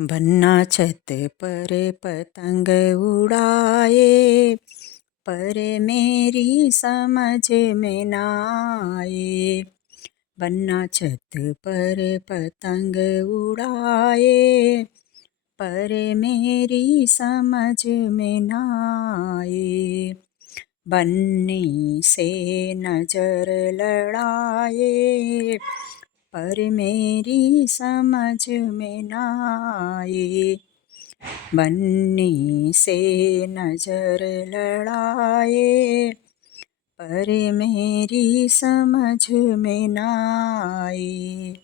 बन्ना छत पर पतंग उड़ाए, पर मेरी समझ में ना आए। बन्ना छत पर पतंग उड़ाए, पर मेरी समझ में ना आए। बन्नी से नजर लड़ाए, पर मेरी समझ में ना आए। बन्नी से नजर लड़ाए, पर मेरी समझ में ना आए।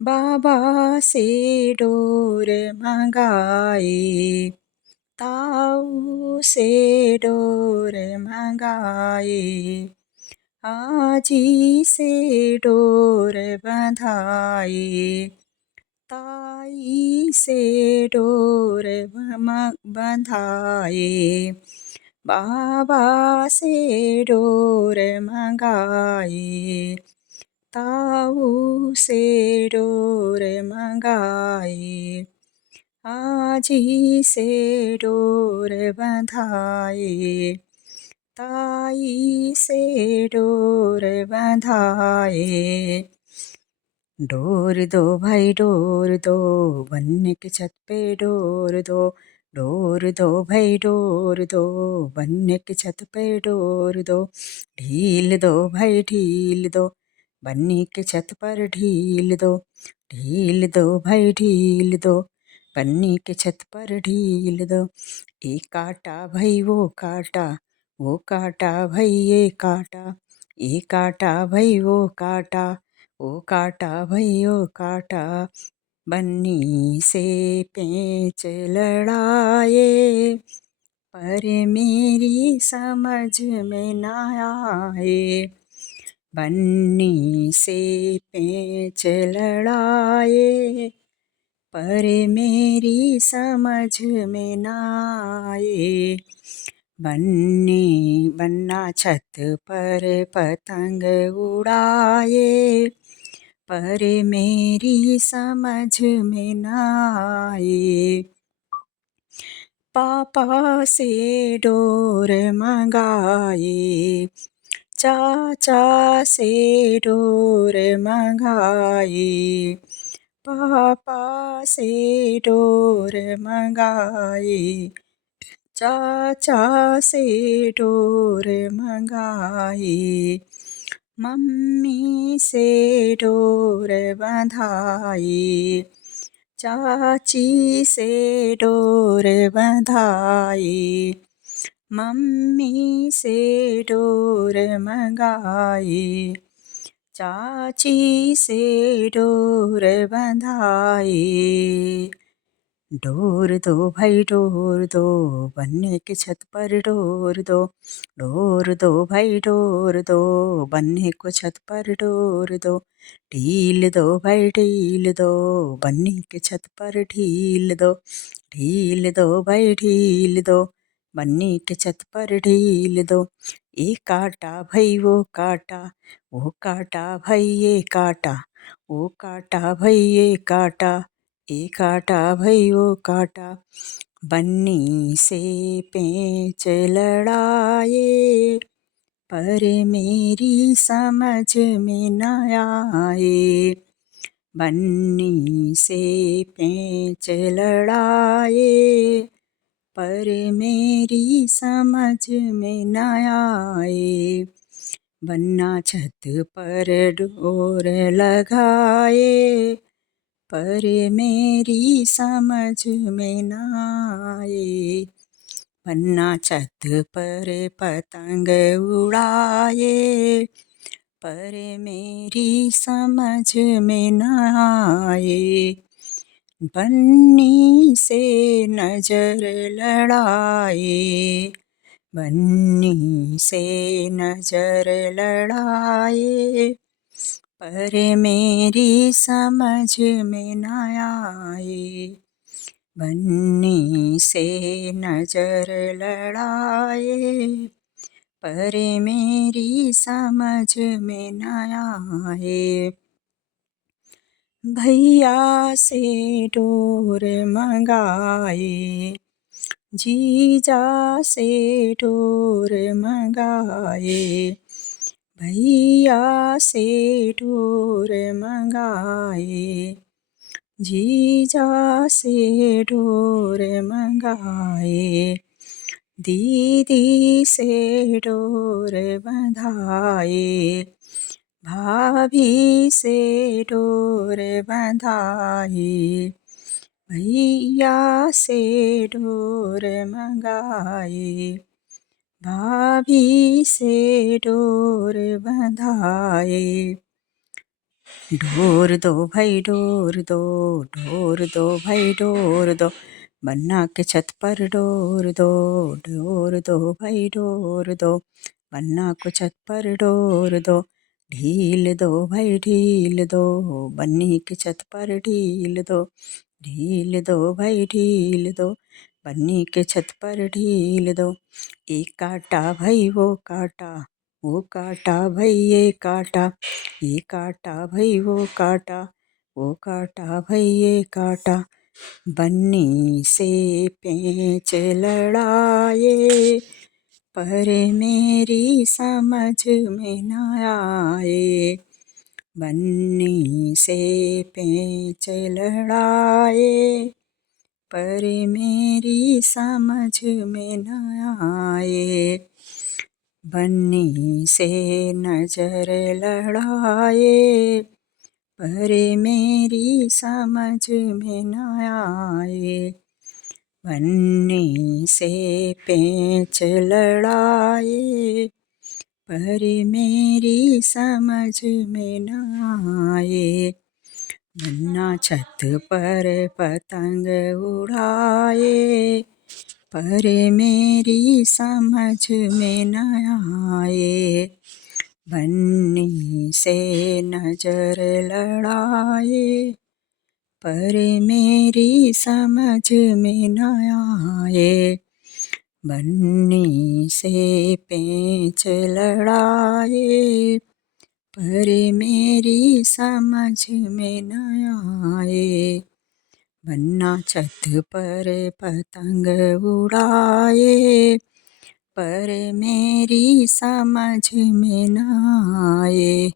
बाबा से डोर मंगाए, ताऊ से डोर मंगाए, आजी से डोर बंधाए, ताई से डोर बंधाए। बाबा से डोर मंगाए, ताऊ से डोर मंगाए, आजी से डोर बंधाए, ताई से डोर बंधाए। डोर दो भाई डोर दो, बन्ने की छत पे डोर दो। डोर दो भाई डोर दो, बन्ने की छत पे डोर दो। ढील दो भाई ढील दो, बन्नी की छत पर ढील दो। ढील दो भाई ढील दो, बन्नी की छत पर ढील दो। एक काटा भाई वो काटा, वो काटा भाई ये काटा। एक काटा भाई वो काटा, वो काटा भाई वो काटा। बन्नी से पेंच लड़ाए, पर मेरी समझ में ना आए। बन्नी से पेंच लड़ाए, पर मेरी समझ में ना आए। बन्ना छत पर पतंग उड़ाए, पर मेरी समझ में ना आए। पापा से डोर मंगाए, चाचा से डोर मंगाए, पापा से डोर मंगाए, चाचा से डोर मंगाए, मम्मी से डोर बंधाए, चाची से डोर बंधाए, मम्मी से डोर मंगाए, चाची से डोर बंधाए। डोर दो भाई डोर दो, बन्ने की छत पर डोर दो। डोर दो भाई डोर दो, बन्ने को छत पर डोर दो। ढील दो भाई ढील दो, बन्ने की छत पर ढील दो। ढील दो भाई ढील दो, बन्नी की छत पर ढील दो। एक काटा भाई वो काटा, वो काटा भाई ये काटा। वो काटा भाई ये काटा, एक काटा भाई वो काटा। बन्नी से पेंच लड़ाए, पर मेरी समझ में न आए। बन्नी से पेंच लड़ाए, पर मेरी समझ में न आए। बन्ना छत पर डोर लगाए, पर मेरी समझ में न आए। बन्ना छत पर पतंग उड़ाए, पर मेरी समझ में न आए। बन्नी से नजर लड़ाए, बन्नी से नजर लड़ाए, पर मेरी समझ में न आए। बन्नी से नजर लड़ाए, पर मेरी समझ में न आए। भैया से डोर मंगाए, जीजा से डोर मंगाए, भैया से डोर मंगाए, जीजा से डोर मंगाए, दीदी से डोर बंधाए, भाभी से डोर बंधाए, भैया से डोर मंगाए, भाभी से डोर बंधाए। डोर दो भाई डोर दो, डोर दो भाई डोर दो, बन्ना के छत पर डोर दो, डोर दो भाई डोर दो, बन्ना को छत पर डोर दो, ढील दो भाई ढील दो, बन्नी की छत पर ढील दो, ढील दो भाई ढील दो, बन्नी के छत पर ढील दो, एक काटा भाई वो काटा भाई ये काटा भाई वो काटा भाई ये काटा, बन्नी से पेंच लड़ाए, पर मेरी समझ में न आए, बन्नी से पेंच लड़ाए, पर मेरी समझ में न आए, बन्नी से नजर लड़ाए, पर मेरी समझ में न आए, बन्नी से पेंच लड़ाए, पर मेरी समझ में न आए, बन्ना छत पर पतंग उड़ाए, पर मेरी समझ में न आए, बन्नी से नजर लड़ाए, पर मेरी समझ में न आए, बन्नी से पेंच लड़ाए, पर मेरी समझ में न आए, बन्ना छत पर पतंग उड़ाए, पर मेरी समझ में न आए।